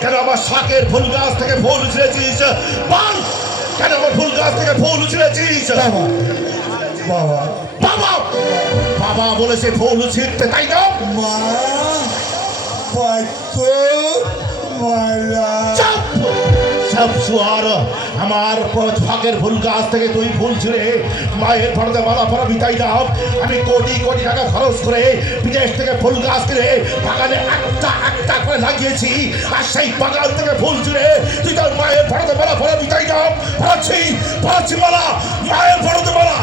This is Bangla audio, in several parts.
কেন আমার শাকের ফুল গাছ থেকে ফুল ছিঁড়েছিস? বল, কেন আমার ফুল গাছ থেকে ফুল ছিঁড়েছিস? বাবা বাবা বাবা বাবা বলেছে ফুল ছিঁড়তে, তাই না? মা পাতো মালা চুপ! সব শুয়ার, আমার ফাঁকের ফুল গাছ থেকে তুই ফুল ছিঁড়ে মায়ের ফটোতে মালা পরাবি, তাই না? আমি কোটি কোটি টাকা খরচ করে বিদেশ থেকে ফুল গাছ কিনে বাগানে একটা একটা করে লাগিয়েছি, আর সেই বাগান থেকে ফুল ছিঁড়ে তুই তোর মায়ের ফটোতে মালা পরাবি, তাই না? পড়াচ্ছি মালা, মায়ের ফটোতে মালা।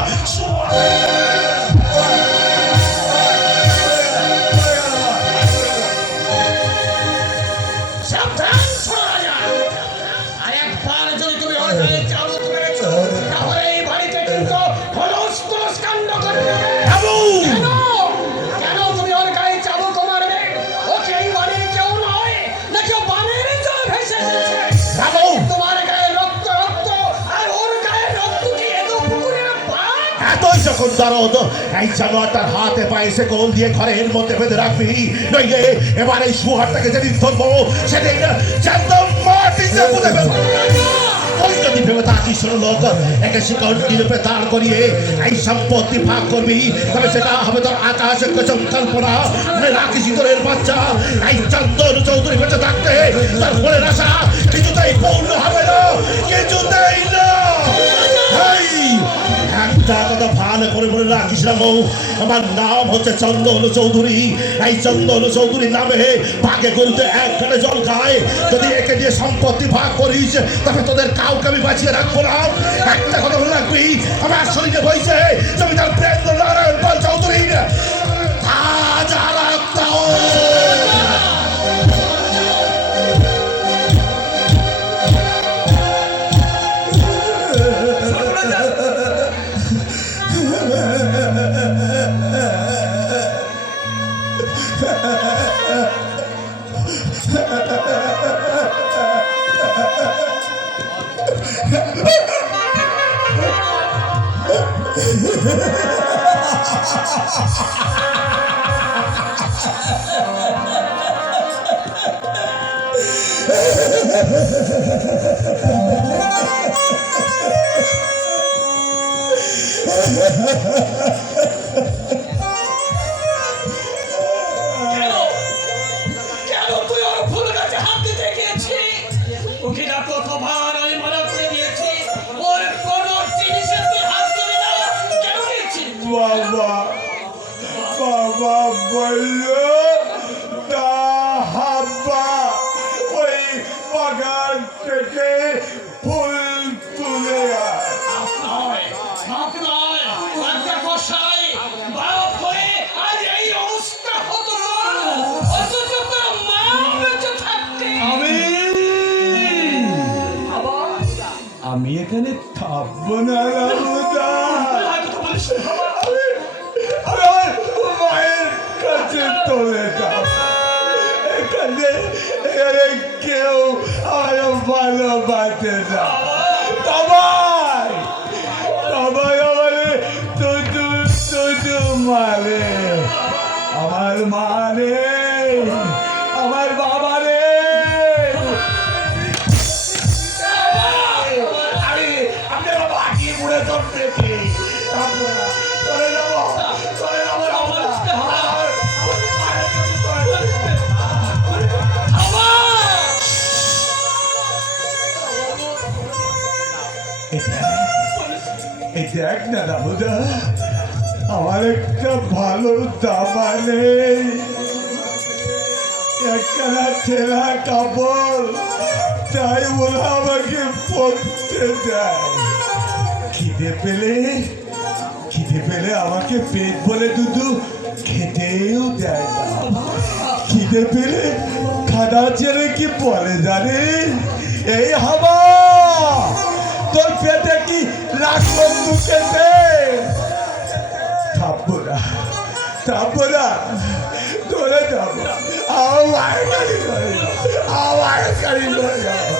যখন দরদ এই জানোয়ারটার হাতে পায়ে সে গোল দিয়ে ঘরের মধ্যে বেঁধে রাখবি, নইলে এবার এই শুয়ারটাকে যেদিন ধরবো সেদিন একদম মাটিতে পুঁতে ফেলবো। ওই যদি ভেবে থাকিস লোক একে শিকড় রূপে দাঁড় করিয়ে এই সম্পত্তি ভাগ করবি, তবে সেটা হবে তোর আকাশ কল্পনা। রাখিস তোরের বাচ্চা, এই চন্দন চৌধুরী বেঁচে থাকতে তার মনের আশা কিছুতেই পূর্ণ হবে না, কিছুতেই না। একটা কথা ভালো করে মনে রাখিস না, আমার নাম হচ্ছে চন্দন চৌধুরী। এই চন্দন চৌধুরীর নামে ভাগে করতে একখানে জল খায়। যদি একে দিয়ে সম্পত্তি ভাগ করিস তবে তোদের কাউকে আমি বাঁচিয়ে রাখবো না। একটা কথা মনে রাখবি, আমার শরীরে বইছে জমিদার প্রেন্দ্র নারায়ণ পাল চৌধুরী। বাবা বাবা বললো তা হাব্বা ওই বাগান থেকে ফুল তুলে আমি এখানে থাকবো না রামুদা, আমার মায়ের কাছে চলে যাও। এখানে কেউ আর ভালোবাসে না। সবাই সবাই আমারে শুধু মারে। আমার মা নেই, আমার বাবা নেই। দেখ না রামুদা, আমার একটা ভালো দাবা নেই, একখানা ছেঁড়া কাপড়, তাই ওরা আমাকে পড়তে দেয়। খিদে পেলে আমাকে পেট বলে দুধু খেতেও দেয় না। খিদে পেলে খানা ছেড়ে কি বলে জানিস? এই হাওয়া তোর পেটে কি রাখবো খেতে? থাকবো না তোরে যাবো, আমার গাড়ি করে যাবো।